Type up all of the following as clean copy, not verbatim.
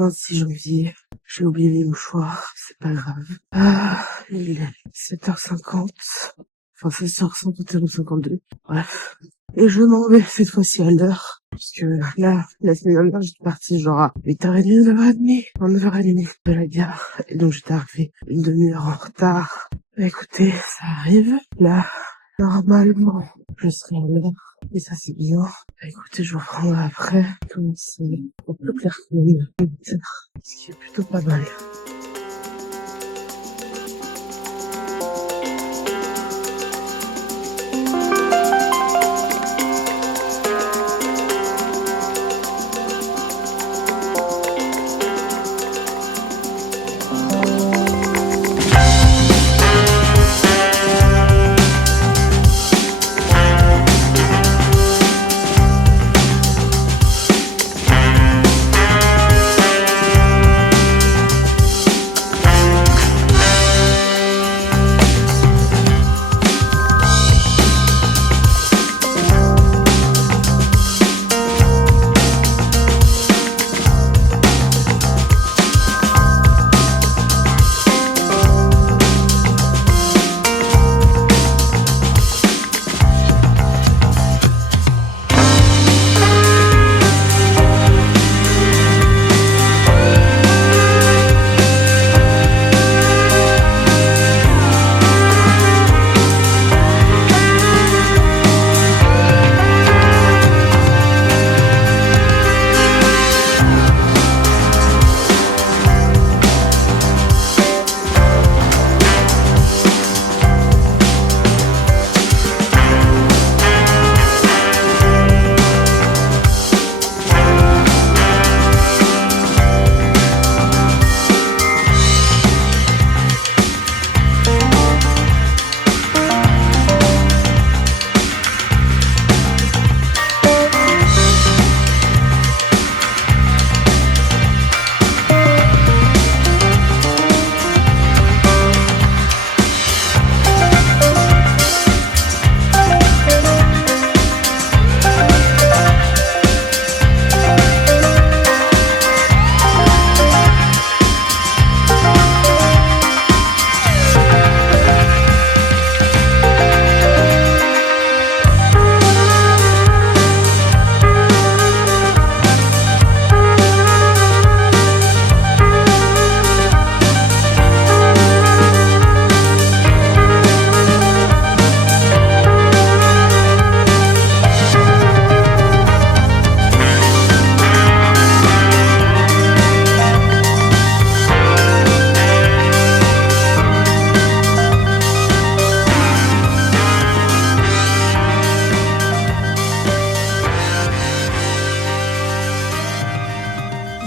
26 janvier. J'ai oublié les mouchoirs, c'est pas grave. Il est 7h50. Enfin, 16h51 ou 52. Bref. Et je m'en vais cette fois-ci à l'heure. Parce que là, la semaine dernière, j'étais partie genre à 8h30, 9h30. En 9h30 de la gare. Et donc j'étais arrivée une demi-heure en retard. Bah, écoutez, ça arrive. Là, normalement, je serai à l'heure. Et ça, c'est bien. Bah, écoutez, je vous reprendrai après. Comme c'est un peu clair que même 8h. Ce qui est plutôt pas mal.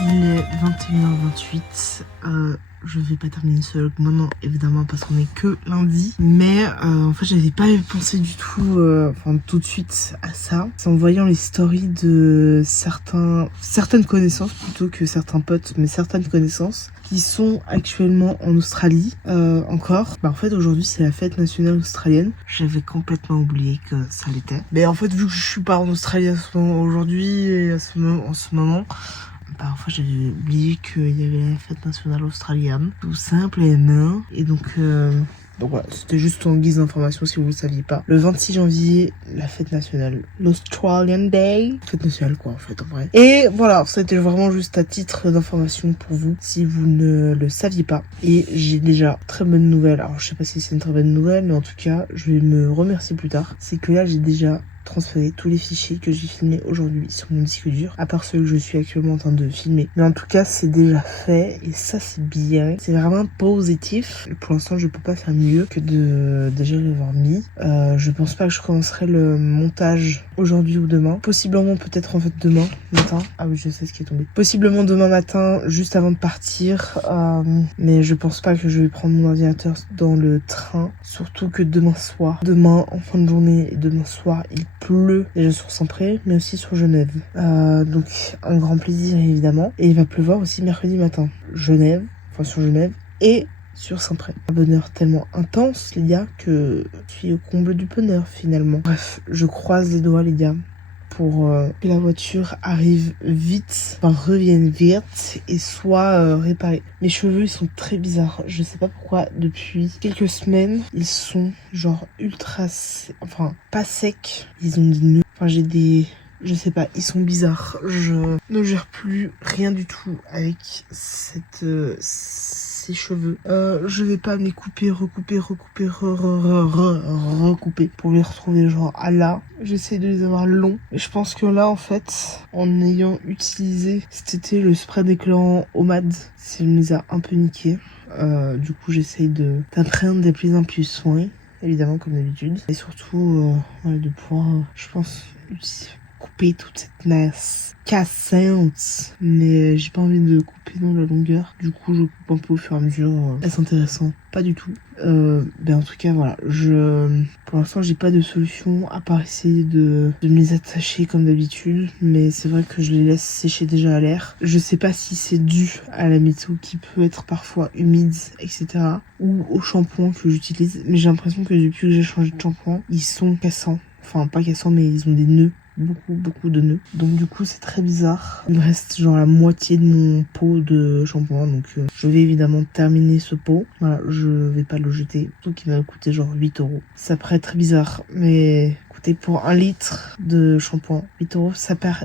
Il est 21h28. Je vais pas terminer ce vlog maintenant, évidemment, parce qu'on est que lundi. Mais en fait, j'avais pas pensé du tout, enfin tout de suite à ça. C'est en voyant les stories de certaines connaissances, plutôt que certains potes, mais certaines connaissances, qui sont actuellement en Australie encore. Bah en fait, aujourd'hui, c'est la fête nationale australienne. J'avais complètement oublié que ça l'était. Mais en fait, vu que je suis pas en Australie aujourd'hui et en ce moment, parfois j'avais oublié qu'il y avait la fête nationale australienne, tout simplement. Et donc voilà, c'était juste en guise d'information si vous ne le saviez pas. Le 26 janvier, la fête nationale, l'Australian Day. Fête nationale quoi en fait en vrai. Et voilà, c'était vraiment juste à titre d'information pour vous si vous ne le saviez pas. Et j'ai déjà très bonne nouvelle. Alors je sais pas si c'est une très bonne nouvelle, mais en tout cas je vais me remercier plus tard. C'est que là j'ai déjà transférer tous les fichiers que j'ai filmés aujourd'hui sur mon disque dur, à part ceux que je suis actuellement en train de filmer. Mais en tout cas, c'est déjà fait et ça, c'est bien. C'est vraiment positif. Et pour l'instant, je peux pas faire mieux que de déjà l'avoir mis. Je pense pas que je commencerai le montage aujourd'hui ou demain. Possiblement, peut-être en fait demain matin. Ah oui, je sais ce qui est tombé. Possiblement demain matin, juste avant de partir. Mais je pense pas que je vais prendre mon ordinateur dans le train. Surtout que demain soir, demain en fin de journée et demain soir, il pleut déjà sur Saint-Pré, mais aussi sur Genève. Donc un grand plaisir évidemment. Et il va pleuvoir aussi mercredi matin. Sur Genève et sur Saint-Pré. Un bonheur tellement intense les gars que je suis au comble du bonheur finalement. Bref, je croise les doigts les gars pour que la voiture arrive vite, enfin revienne vite et soit réparée. Mes cheveux ils sont très bizarres. Je sais pas pourquoi depuis quelques semaines ils sont genre ultra, enfin pas secs. Ils ont des nœuds. Enfin j'ai des, je sais pas, ils sont bizarres. Je ne gère plus rien du tout avec ces cheveux. Je vais pas me les couper, recouper pour les retrouver genre à là. J'essaie de les avoir longs. Et je pense que là en fait, en ayant utilisé cet été le spray décolorant Omad, ça me les a un peu niqués. Du coup j'essaye d'apprendre des plus en plus soin, évidemment comme d'habitude. Et surtout voilà, de pouvoir, je pense, couper toute cette masse cassante, mais j'ai pas envie de couper dans la longueur, du coup je coupe un peu au fur et à mesure. Est-ce intéressant? Pas du tout. En tout cas voilà, pour l'instant j'ai pas de solution à part essayer de me les attacher comme d'habitude, mais c'est vrai que je les laisse sécher déjà à l'air. Je sais pas si c'est dû à la météo qui peut être parfois humide, etc., ou au shampoing que j'utilise, mais j'ai l'impression que depuis que j'ai changé de shampoing, ils sont cassants. Enfin pas cassants, mais ils ont des nœuds, beaucoup de nœuds, donc du coup c'est très bizarre. Il me reste genre la moitié de mon pot de shampoing, donc je vais évidemment terminer ce pot. Voilà, je vais pas le jeter, tout qui va coûter genre 8 €. Ça paraît très bizarre, mais écoutez, pour 1 litre de shampoing, 8 €,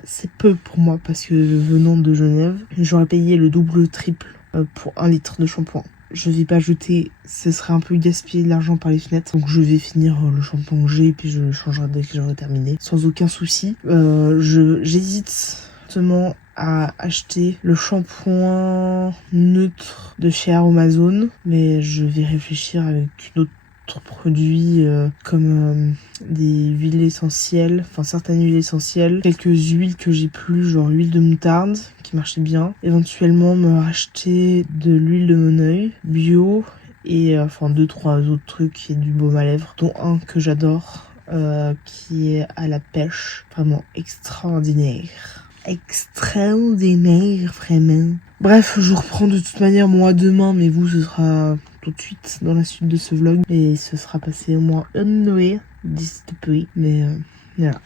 c'est peu pour moi, parce que venant de Genève, j'aurais payé le double, le triple pour 1 litre de shampoing. Je vais pas jeter, ce serait un peu gaspiller de l'argent par les fenêtres. Donc je vais finir le shampoing que j'ai et puis je le changerai dès que j'aurai terminé, sans aucun souci. J'hésite justement à acheter le shampoing neutre de chez Aromazone, mais je vais réfléchir avec d'autres produits comme des huiles essentielles, enfin certaines huiles essentielles, quelques huiles que j'ai plus, genre l'huile de moutarde qui marchait bien, éventuellement me racheter de l'huile de Moneuil bio et enfin 2-3 autres trucs et du baume à lèvres, dont un que j'adore qui est à la pêche, vraiment extraordinaire vraiment. Bref, je reprends de toute manière moi demain, mais vous ce sera tout de suite dans la suite de ce vlog et ce sera passé au moins une nuit d'ici depuis, mais voilà.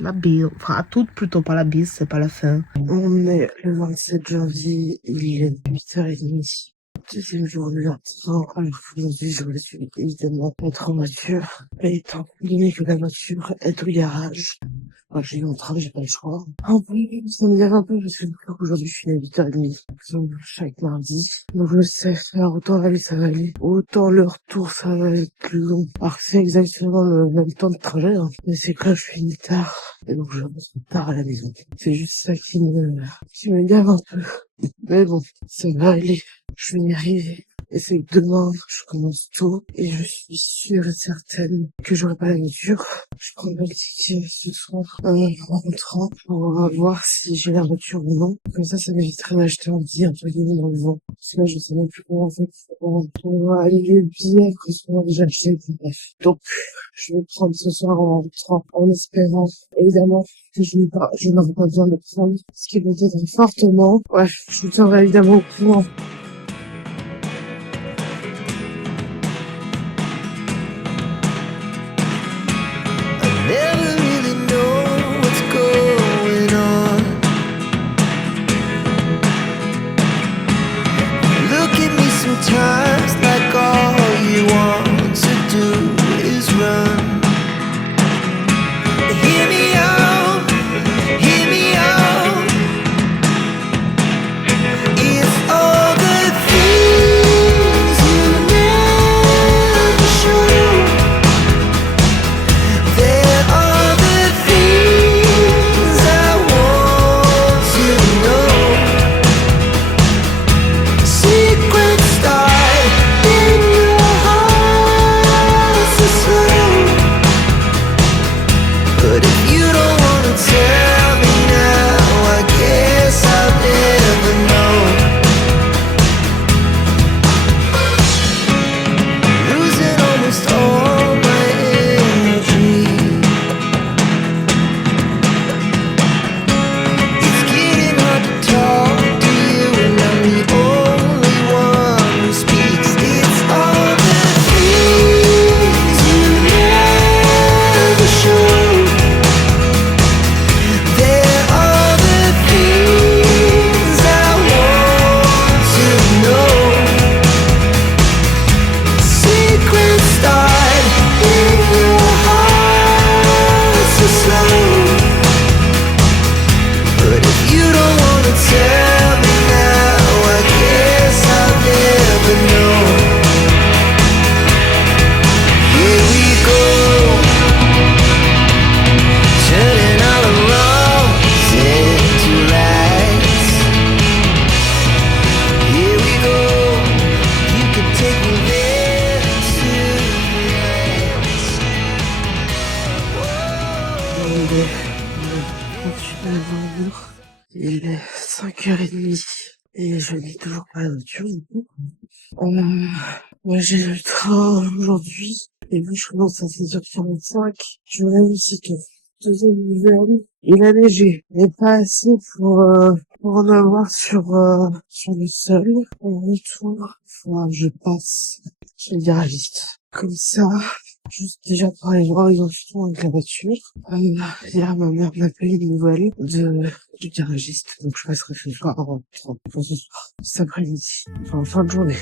La bise, enfin à toutes plutôt, pas la bise, c'est pas la fin. On est le 27 janvier, il est 8h30. Deuxième jour de l'entraînement. Alors aujourd'hui, je me suis évidemment mettre en voiture. Et étant donné que la voiture est au garage, moi, j'ai eu mon travail, j'ai pas le choix. En plus, ça me gave un peu parce que aujourd'hui, je suis à 8h30. Donc, chaque mardi. Donc, je sais faire autant l'aller, ça va aller. Autant le retour, ça va être plus long. Alors que c'est exactement le même temps de trajet, hein. Mais c'est que là, je finis tard. Et donc, je rentre tard à la maison. C'est juste ça qui me gave un peu. Mais bon, ça va aller. Je vais y arriver. Et c'est que demain, je commence tôt et je suis sûre et certaine que j'aurai pas la voiture. Je prendrai le ticket ce soir en rentrant pour voir si j'ai la voiture ou non. Comme ça m'éviterait d'acheter un billet entre guillemets dans le vent. Parce que là, je sais même plus comment faire pour annuler le billet que ce soit déjà acheté. Bref. Donc, je vais prendre ce soir en rentrant en espérant évidemment que je n'aurai pas besoin de prendre, ce qui me dérange fortement. Bref, je vous tiendrai évidemment au courant. Never really know what's going on. Look at me sometimes like all you want to do is run. Hear me out, hear me out. If all the 5h30 et je n'ai toujours pas la voiture du coup. Moi j'ai le train aujourd'hui et vu que je commence à 16h45, je me lève aussitôt. Deuxième nouvelle, il a neigé, mais pas assez pour en avoir sur le sol. En retour, je passe chez le garagiste. Comme ça, juste déjà pour aller voir les enfants avec la voiture. Hier, ma mère m'a payé une nouvelle du garagiste, donc je passerai ce soir pour ce soir, cet après-midi, enfin fin de journée.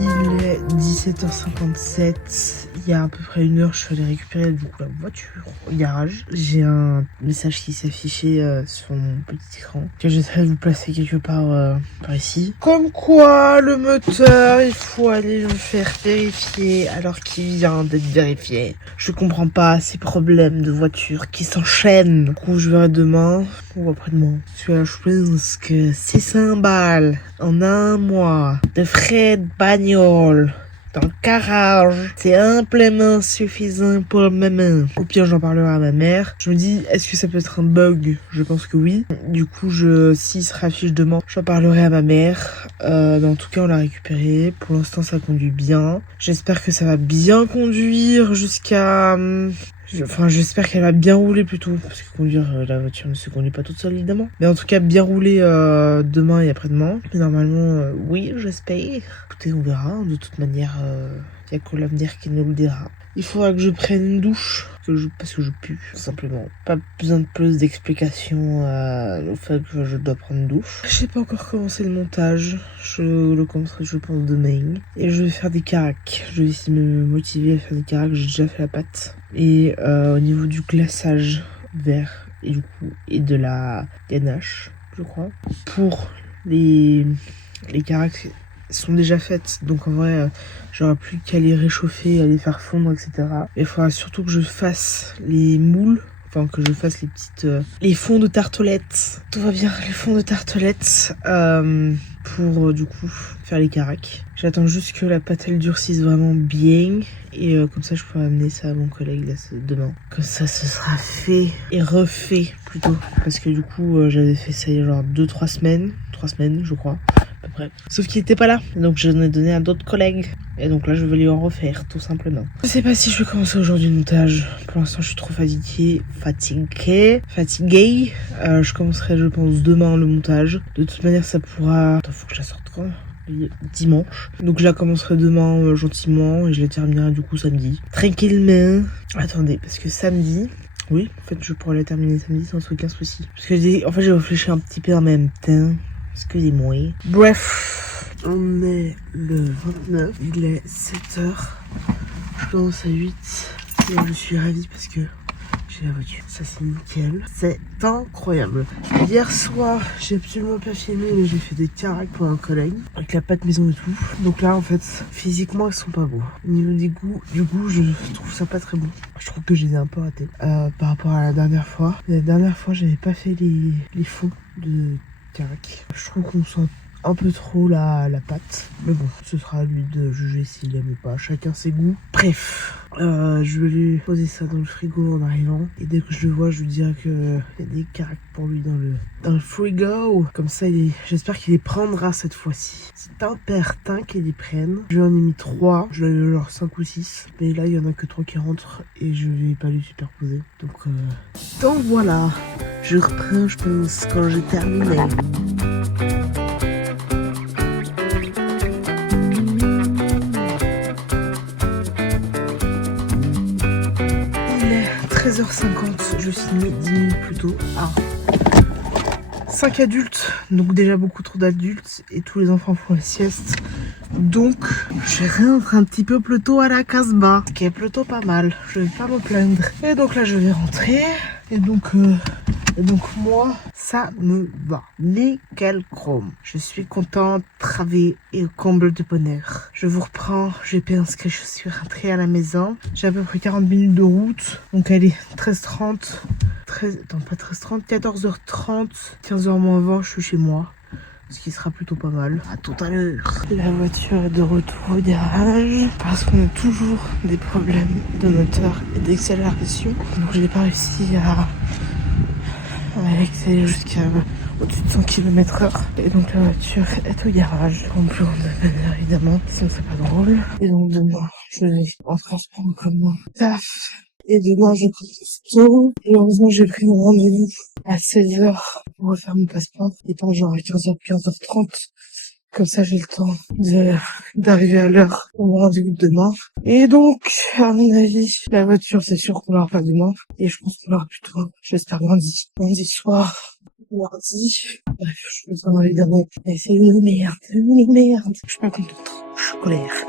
Il est 17h57, il y a à peu près une heure je suis allée récupérer du coup la voiture au garage. J'ai un message qui s'affichait sur mon petit écran que j'essaie de vous placer quelque part par ici. Comme quoi le moteur il faut aller le faire vérifier alors qu'il vient d'être vérifié. Je comprends pas ces problèmes de voiture qui s'enchaînent. Du coup je verrai demain ou après-demain. Je pense que 600 balles en un mois de frais de bagnole dans le garage, c'est amplement suffisant pour le moment. Au pire, j'en parlerai à ma mère. Je me dis, est-ce que ça peut être un bug? Je pense que oui. Du coup, s'il se raffiche demain, j'en parlerai à ma mère. Mais en tout cas, on l'a récupéré. Pour l'instant, ça conduit bien. J'espère que ça va bien conduire jusqu'à... j'espère qu'elle va bien rouler plutôt, parce que conduire la voiture ne se conduit pas toute seule évidemment. Mais en tout cas, bien rouler demain et après-demain. Mais normalement, oui, j'espère. Écoutez, on verra. De toute manière, il n'y a que l'avenir qui nous le dira. Il faudra que je prenne une douche, parce que je pue, tout simplement. Pas besoin de plus d'explications au fait que je dois prendre une douche. Je sais pas encore commencé le montage. Je le commencerai, je pense, demain. Et je vais faire des caracs. Je vais essayer de me motiver à faire des caracs. J'ai déjà fait la pâte. Et au niveau du glaçage vert et de la ganache, je crois, pour les caracs sont déjà faites, donc en vrai j'aurai plus qu'à les réchauffer, à les faire fondre, etc. Il faudra surtout que je fasse les moules, enfin que je fasse les fonds de tartelettes. Tout va bien, les fonds de tartelettes pour du coup faire les caracs. J'attends juste que la pâte elle durcisse vraiment bien et comme ça je pourrai amener ça à mon collègue là, demain. Comme ça ce sera fait et refait plutôt, parce que du coup j'avais fait ça il y a genre 3 semaines je crois. À peu près. Sauf qu'il était pas là, donc je l'ai donné à d'autres collègues. Et donc là, je vais lui en refaire, tout simplement. Je sais pas si je vais commencer aujourd'hui le montage. Pour l'instant, je suis trop fatiguée. Je commencerai, je pense, demain le montage. De toute manière, ça pourra... Attends, faut que je la sorte quand? Dimanche. Donc je la commencerai demain gentiment et je la terminerai du coup samedi. Tranquillement. Attendez, parce que samedi... Oui, en fait, je pourrais la terminer samedi sans aucun souci. Parce que en fait, j'ai réfléchi un petit peu en même temps. Excusez-moi. Bref, on est le 29, il est 7h. Je commence à 8. Et je suis ravie parce que j'ai la voiture. Ça, c'est nickel. C'est incroyable. Hier soir, j'ai absolument pas filmé, mais j'ai fait des caracs pour un collègue. Avec la pâte maison et tout. Donc là, en fait, physiquement, ils sont pas beaux. Au niveau du goût, je trouve ça pas très bon. Je trouve que je les ai un peu ratés. Par rapport à la dernière fois. La dernière fois, j'avais pas fait les fonds de carac. Je trouve qu'on sent un peu trop la pâte. Mais bon, ce sera à lui de juger s'il aime ou pas. Chacun ses goûts. Bref, je vais lui poser ça dans le frigo en arrivant. Et dès que je le vois, je lui dirai qu'il y a des caracs pour lui dans le frigo. Comme ça, j'espère qu'il les prendra cette fois-ci. C'est un pertin qu'il les prenne. Je lui en ai mis 3. Je l'ai genre 5 ou 6. Mais là, il y en a que 3 qui rentrent. Et je vais pas lui superposer. Donc voilà. Je reprends, je pense, quand j'ai terminé. Il est 13h50, je finis 10 minutes plus tôt. 5 adultes, donc déjà beaucoup trop d'adultes et tous les enfants font la sieste. Donc je rentre un petit peu plus tôt à la Casbah, ce qui est plutôt pas mal, je vais pas me plaindre. Et donc là je vais rentrer et donc moi ça me va. Nickel chrome. Je suis contente, travée et au comble de bonheur. Je vous reprends, je pense que je suis rentrée à la maison. J'ai à peu près 40 minutes de route, donc elle est 13h30. Attends, pas 13h30, 14h30, 15h moins 20, je suis chez moi. Ce qui sera plutôt pas mal. À tout à l'heure. La voiture est de retour au garage parce qu'on a toujours des problèmes de moteur et d'accélération. Donc je n'ai pas réussi à accélérer jusqu'à au-dessus de 100 km/h. Et donc la voiture est au garage. En plus de bonheur évidemment, sinon c'est pas drôle. Et donc demain, je vais en transport en commun. Taf. Et demain, je commence tôt. Et heureusement, j'ai pris mon rendez-vous à 16h pour refaire mon passeport. Et pas genre à 15h, 15h30. Comme ça, j'ai le temps d'arriver à l'heure pour mon rendez-vous de demain. Et donc, à mon avis, la voiture, c'est sûr qu'on l'aura pas demain. Et je pense qu'on l'aura plutôt, j'espère, lundi. Lundi soir, mardi. Bref, je me sens dans les derniers. Mais c'est une merde, une merde. Je suis pas contente. Je suis en colère.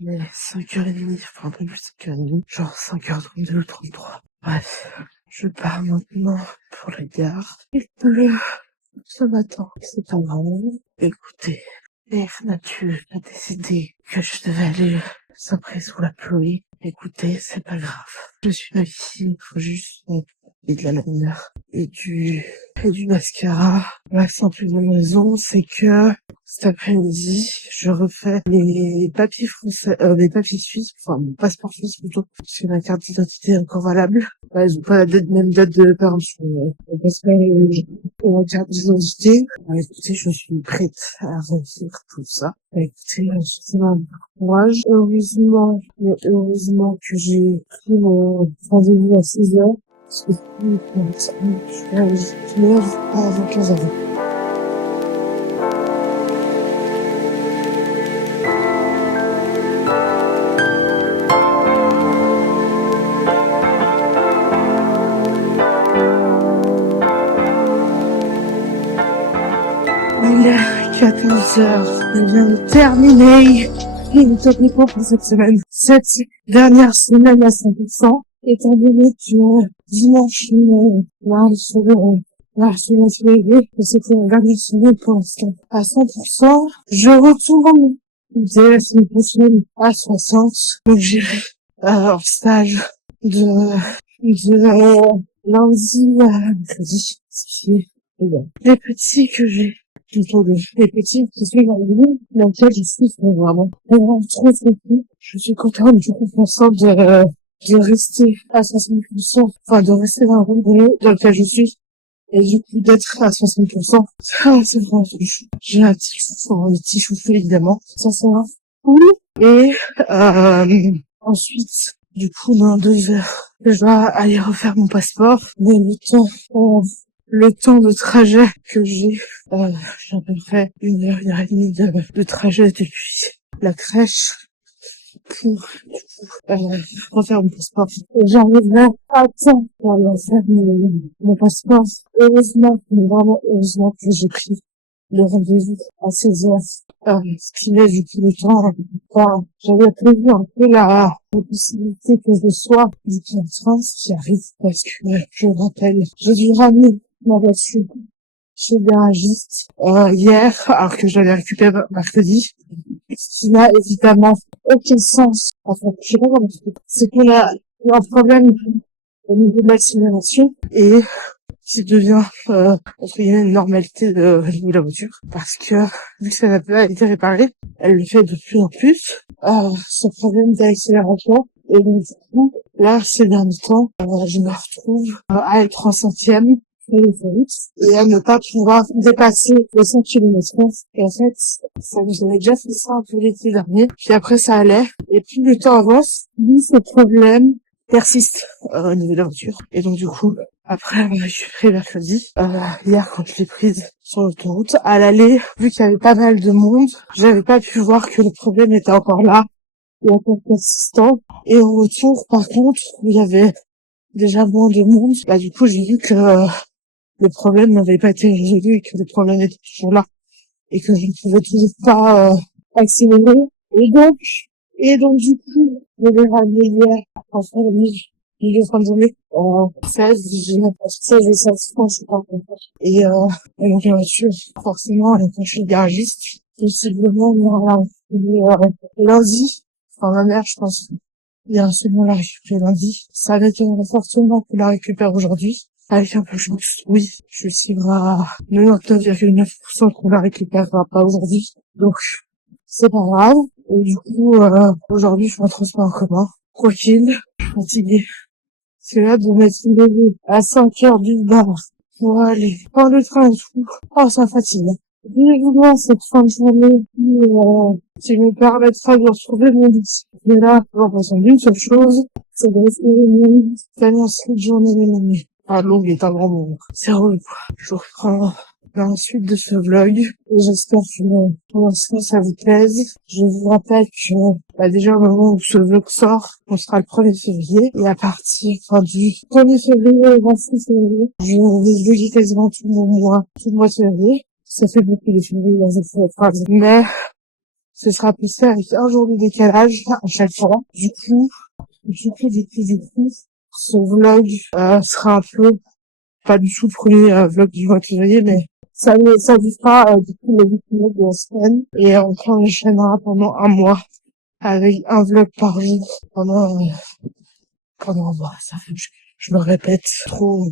Mais 5h30, enfin un peu plus 5h30, genre 5h32 ou 33. Bref, je pars maintenant pour la gare. Il pleut ce matin, c'est pas grave. Écoutez, Mère Nature a décidé que je devais aller s'après sous la pluie. Écoutez, c'est pas grave. Je suis ici, il faut juste de la lumière. et du mascara. La simple bonne raison, c'est que cet après-midi, je refais les papiers français, les papiers suisses, enfin mon passeport suisse plutôt, parce que ma carte d'identité est encore valable. Bah, ils ont pas la même date de péremption. Le passeport et la carte d'identité. Bah, écoutez, je suis prête à réussir tout ça. Bah, écoutez, c'est mon courage. Heureusement que j'ai pris mon rendez-vous à 6h. Parce que je me lève pas avant 15h. Il est 14h. Je viens de terminer une technico pour cette semaine. Cette dernière semaine à 100%. Étant donné que dimanche, là, je suis aidée, que c'était la dernière semaine pour l'instant à 100%. Je retourne dès la semaine prochaine à 60. Donc j'irai en stage de lundi à mercredi. Ce qui est bien. Les petits que j'ai plutôt les petits qui sont dans le groupe dans lequel je suis vraiment trop cool. Je suis contente du coup contente de rester à 60%, enfin de rester dans le groupe dans lequel je suis et du coup d'être à 60%. Ah, c'est vraiment chou. J'ai un petit chouchou évidemment. Ça c'est un cool. Et ensuite, du coup dans 2 heures, je dois aller refaire mon passeport. Mais le temps de trajet que j'ai à peu près 1 heure et demie de trajet depuis la crèche pour refaire mon passeport. Et j'arriverai à temps pour aller faire mon passeport. Vraiment heureusement que j'ai pris le rendez-vous à 16h. Ce qui laisse du coup le temps. Enfin, j'avais prévu un peu la possibilité que je sois du coup en France qui arrive parce que, je rappelle, j'ai dû ramener ma voiture chez le garagiste hier, alors que j'allais récupérer mercredi. Ce qui n'a évidemment aucun sens. Enfin, je sais pas comment expliquer. C'est qu'on a un problème au niveau de l'accélération et qui devient entre guillemets une normalité de la voiture parce que vu que ça n'a pas été réparé, elle le fait de plus en plus. Ce problème d'accélération et donc du coup là ces derniers temps je me retrouve à être en 100e et à ne pas pouvoir dépasser les 100 km/h. Et en fait, ça nous avait déjà fait ça un peu l'été dernier. Puis après, ça allait. Et plus le temps avance, plus ce problème persiste au niveau de la voiture. Et donc du coup, après, je suis pris mercredi. Hier, quand je l'ai prise sur l'autoroute, à l'aller, vu qu'il y avait pas mal de monde, j'avais pas pu voir que le problème était encore là et encore persistant. Et au retour, par contre, où il y avait déjà moins de monde, bah du coup, j'ai vu que le problème n'avait pas été résolu et que le problème était toujours là et que je ne pouvais toujours pas accélérer. Et donc du coup, je l'ai ramené hier en fin de fin de journée en 16 et 16 francs, je sais pas encore. Et donc la voiture, forcément, elle est chez le garagiste. Possiblement, lundi. Enfin, ma mère, je pense, il y a un second la récupérer lundi. Ça m'étonnerait fortement qu'on la récupère aujourd'hui. Avec un peu de chance, oui, je suis à 99,9% qu'on la récupérera pas aujourd'hui. Donc, c'est pas grave. Et du coup, aujourd'hui, je suis en transport en commun. Tranquille, je suis fatiguée. C'est là de mettre une bébé à 5h du bar pour aller prendre le train et tout. Oh, ça fatigue. Évidemment, cette fin de journée, qui me permettra de retrouver mon lit. Mais là, j'en besoin d'une seule chose, c'est de rester mon lit. Tellement cette journée est longue. Ah, longue est un grand mot. C'est relou. Je reprends la suite de ce vlog. Et j'espère que pour l'instant ça vous plaise. Je vous rappelle que, déjà au moment où ce vlog sort, on sera le 1er février. Et à partir, du 1er février au 26 février, je vais vlogger quasiment tout le mois de février. Ça fait beaucoup de février dans cette phrase. Mais, ce sera poussé avec un jour de décalage à chaque fois. Du coup, ce vlog sera un peu, pas du tout le premier vlog du mois de février, mais ça vous fera du coup le 8 vlog de la semaine. Et on enchaînera pendant un mois avec un vlog par jour pendant un mois. Ça fait, je me répète trop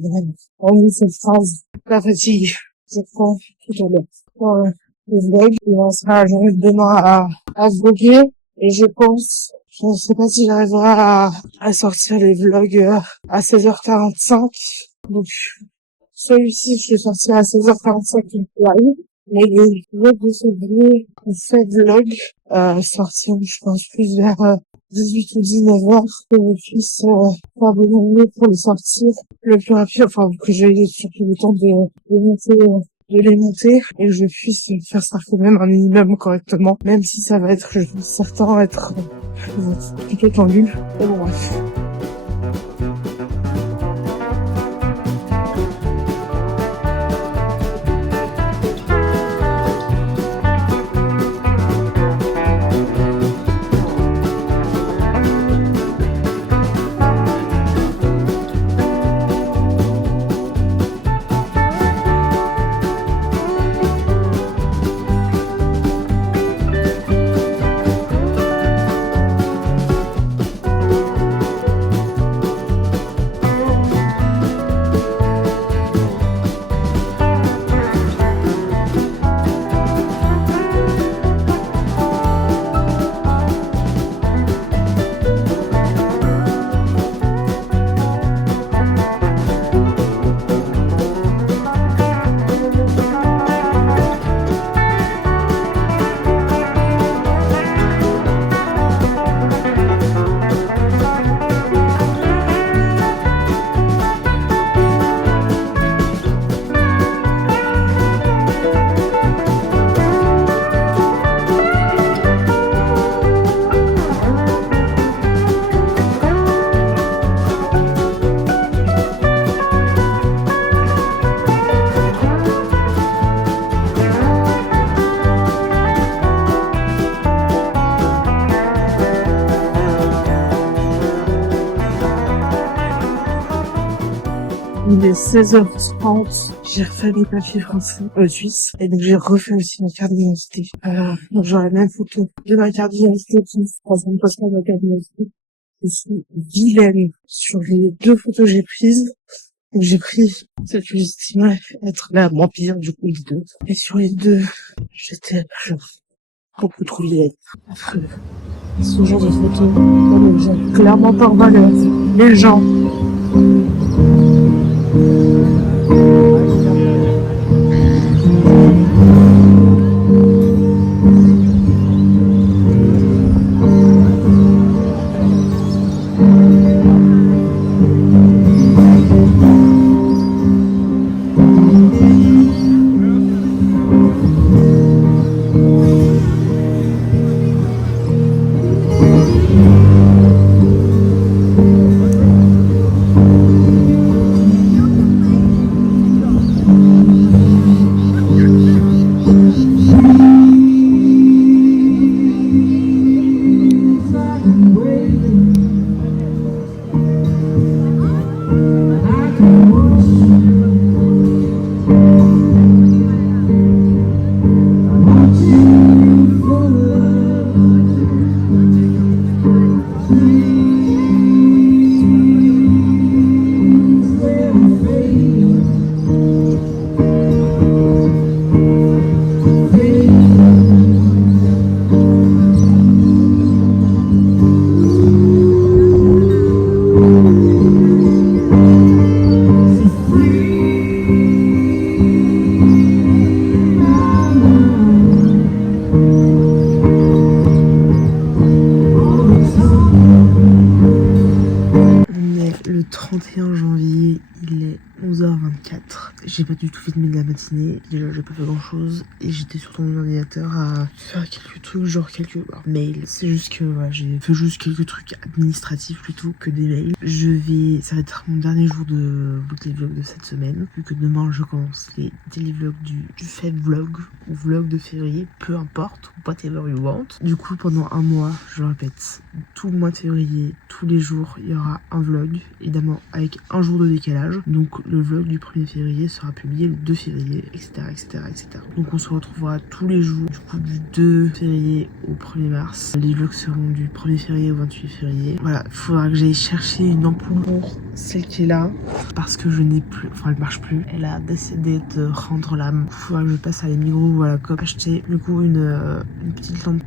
en cette phrase. La fatigue, je prends tout à l'heure. Voilà, le vlog, et on sera, j'arrive demain à vlogger, et je pense, je ne sais pas si j'arriverai à sortir les vlogs à 16h45. Donc, celui-ci, je l'ai sorti à 16h45, il arrive. Mais les vlogs de février, fait vlog, sortiront, je pense, plus vers 18 ou 19h, que je puisse faire de mon mieux pour les sortir le plus rapide, enfin, que j'ai surtout le temps de les monter, et que je puisse faire ça quand même un minimum correctement, même si ça va être, je suis certain, être plutôt tendu. Et bon, bref. Il est 16h30, j'ai refait mes papiers français, suisses, et donc j'ai refait aussi ma carte d'identité. Donc j'aurai la même photo de ma carte d'identité, troisième postcard de ma carte d'identité. Je suis vilaine sur les 2 photos que j'ai prises. Donc j'ai pris celle que j'estimais être la moins pire, du coup, les 2. Et sur les 2, j'étais beaucoup trop vilaine. Affreux. Ce genre de photos, on ne vient clairement pas en valeur. Les gens le 31 janvier, il est 11h24. J'ai pas du tout filmé de la matinée. Déjà, j'ai pas fait grand chose. Et j'étais sur mon ordinateur à faire quelques trucs, genre quelques mails. C'est juste que voilà, j'ai fait juste quelques trucs administratifs plutôt que des mails. Ça va être mon dernier jour de daily vlog de cette semaine. Vu que demain, je commence les daily vlogs du Feb vlog ou vlog de février, peu importe, whatever you want. Du coup, pendant un mois, je le répète, tout le mois de février, tous les jours, il y aura un vlog, évidemment avec un jour de décalage. Donc le vlog du 1er février sera publié le 2 février, etc., etc., etc. Donc on se retrouvera tous les jours du coup du 2 février au 1er mars. Les vlogs seront du 1er février au 28 février. Voilà, il faudra que j'aille chercher une ampoule pour celle qui est là parce que je n'ai plus, enfin elle marche plus. Elle a décidé de rendre l'âme. Il faudra que je passe à la Migros ou à la Coop acheter du coup une petite lampe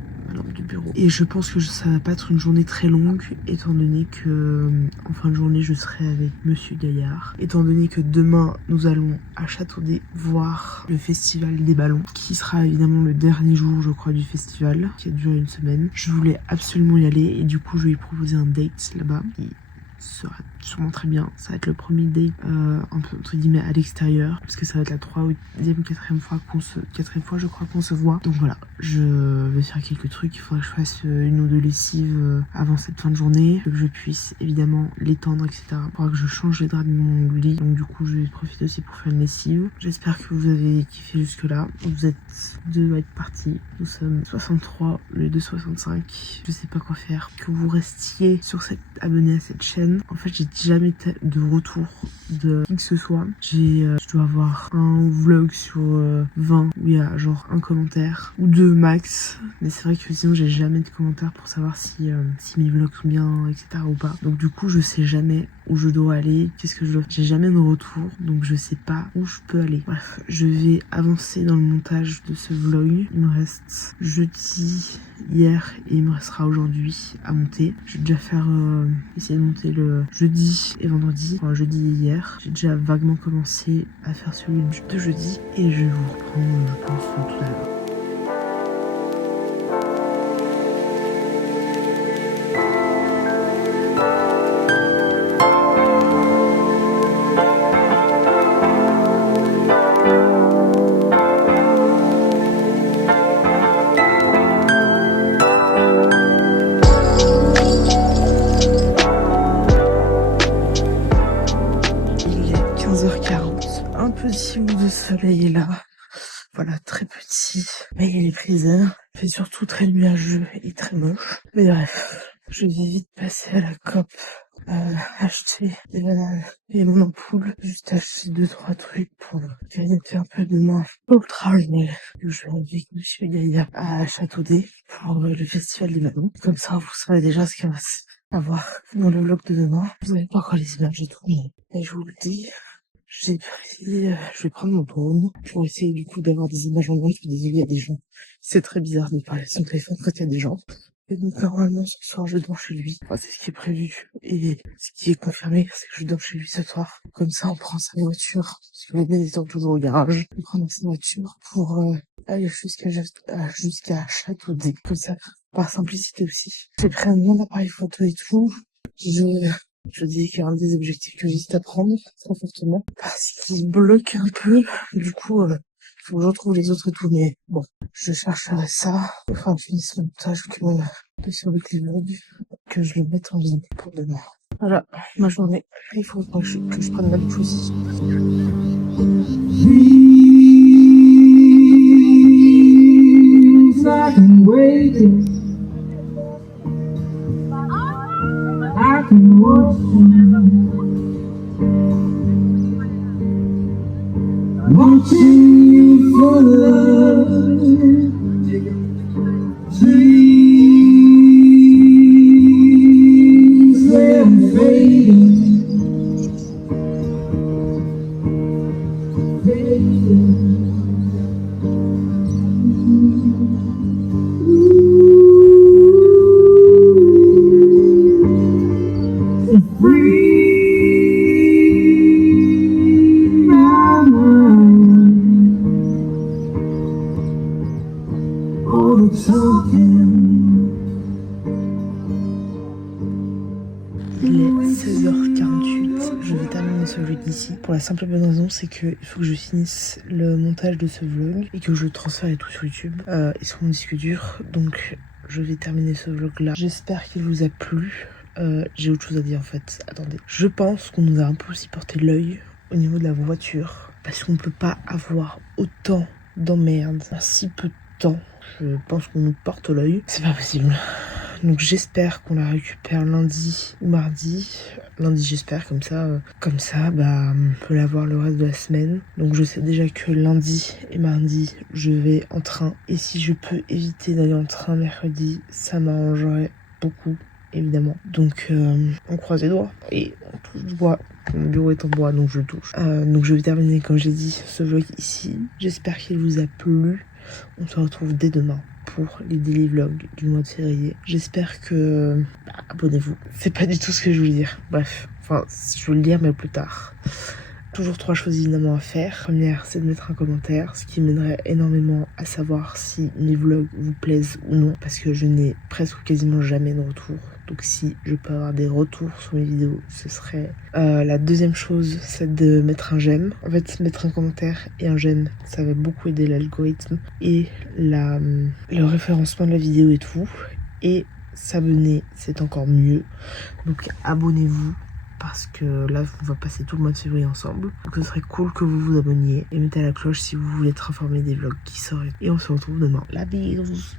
du bureau. Et je pense que ça va pas être une journée très longue étant donné que en fin de journée je serai avec Monsieur Gaillard. Étant donné que demain nous allons à Châteaudet voir le festival des ballons qui sera évidemment le dernier jour je crois du festival qui a duré une semaine. Je voulais absolument y aller et du coup je lui ai proposé un date là-bas. Sera sûrement très bien. Ça va être le premier date un peu entre guillemets à l'extérieur parce que ça va être la 3e, 4e fois je crois qu'on se voit. Donc voilà, je vais faire quelques trucs. Il faudra que je fasse une ou deux lessives avant cette fin de journée, que je puisse évidemment l'étendre, etc. Il faudra que je change les draps de mon lit. Donc du coup je vais profiter aussi pour faire une lessive. J'espère que vous avez kiffé jusque là. Vous êtes 2 à être partis. Nous sommes 63, les 265. Je sais pas quoi faire. Que vous restiez abonné à cette chaîne. En fait, j'ai jamais de retour de qui que ce soit. Je dois avoir un vlog sur 20 où il y a genre un commentaire ou 2 max. Mais c'est vrai que sinon, j'ai jamais de commentaires pour savoir si mes vlogs sont bien, etc. ou pas. Donc du coup, je sais jamais où je dois aller, qu'est-ce que je dois faire. J'ai jamais de retour, donc je sais pas où je peux aller. Bref, je vais avancer dans le montage de ce vlog. Il me reste jeudi, hier et il me restera aujourd'hui à monter. Je vais déjà faire essayer de monter le jeudi et vendredi, enfin jeudi et hier. J'ai déjà vaguement commencé à faire celui de jeudi et je vais vous reprendre je pense tout à l'heure. Un petit bout de soleil est là, voilà, très petit, mais il est présent, il fait surtout très nuageux et très moche, mais bref, je vais vite passer à la Coop, acheter des bananes et mon ampoule, juste acheter 2-3 trucs pour gagner un peu de main au travail. Je vais avec Monsieur Gaillard à Châteaudet pour le festival des ballons, comme ça vous saurez déjà ce qu'il va à voir dans le vlog de demain. Vous n'avez pas encore les images et tout, mais je vous le dis. Je vais prendre mon drone pour essayer du coup d'avoir des images en vrai. Je suis désolée, il y a des gens. C'est très bizarre de parler sur son téléphone quand il y a des gens. Et donc normalement ce soir je dors chez lui. Enfin, c'est ce qui est prévu. Et ce qui est confirmé, c'est que je dors chez lui ce soir. Comme ça on prend sa voiture. Parce que les bébés étant toujours au garage. On prend sa voiture pour aller jusqu'à Châteaudet. Comme ça, par simplicité aussi. J'ai pris mon appareil photo et tout. Je dis qu'il y a un des objectifs que j'hésite à prendre, très fortement, parce qu'il bloque un peu. Du coup, faut que je retrouve les autres et tout, mais bon, je chercherai ça. Enfin, que je finisse le montage sur le vlog, que je le mette en ligne pour demain. Voilà, ma journée. Il faut que je prenne ma douche aussi. I can watch watching you for love. Dreams they're fading. Il est 16h48, je vais terminer ce vlog ici. Pour la simple bonne raison, c'est qu'il faut que je finisse le montage de ce vlog et que je transfère et tout sur YouTube et sur mon disque dur. Donc je vais terminer ce vlog là. J'espère qu'il vous a plu. J'ai autre chose à dire en fait. Attendez. Je pense qu'on nous a un peu aussi porté l'œil au niveau de la voiture. Parce qu'on ne peut pas avoir autant d'emmerdes en si peu de temps. Je pense qu'on nous porte l'œil. C'est pas possible. Donc j'espère qu'on la récupère lundi ou mardi. Lundi j'espère, comme ça bah on peut l'avoir le reste de la semaine. Donc je sais déjà que lundi et mardi je vais en train. Et si je peux éviter d'aller en train mercredi, ça m'arrangerait beaucoup. Évidemment. Donc on croise les doigts et on touche du bois. Mon bureau est en bois donc je le touche. Donc je vais terminer comme j'ai dit ce vlog ici. J'espère qu'il vous a plu. On se retrouve dès demain pour les daily vlogs du mois de février. J'espère que... abonnez-vous. C'est pas du tout ce que je voulais dire. Bref, enfin je vais le dire mais plus tard. Toujours 3 choses évidemment à faire. Première, c'est de mettre un commentaire, ce qui m'aiderait énormément à savoir si mes vlogs vous plaisent ou non, parce que je n'ai presque quasiment jamais de retour. Donc si je peux avoir des retours sur mes vidéos, ce serait... La deuxième chose, c'est de mettre un j'aime. En fait, mettre un commentaire et un j'aime, ça va beaucoup aider l'algorithme et le référencement de la vidéo et tout. Et s'abonner, c'est encore mieux. Donc abonnez-vous. Parce que là, on va passer tout le mois de février ensemble. Donc ce serait cool que vous vous abonniez. Et mettez à la cloche si vous voulez être informé des vlogs qui sortent. Et on se retrouve demain. La bise.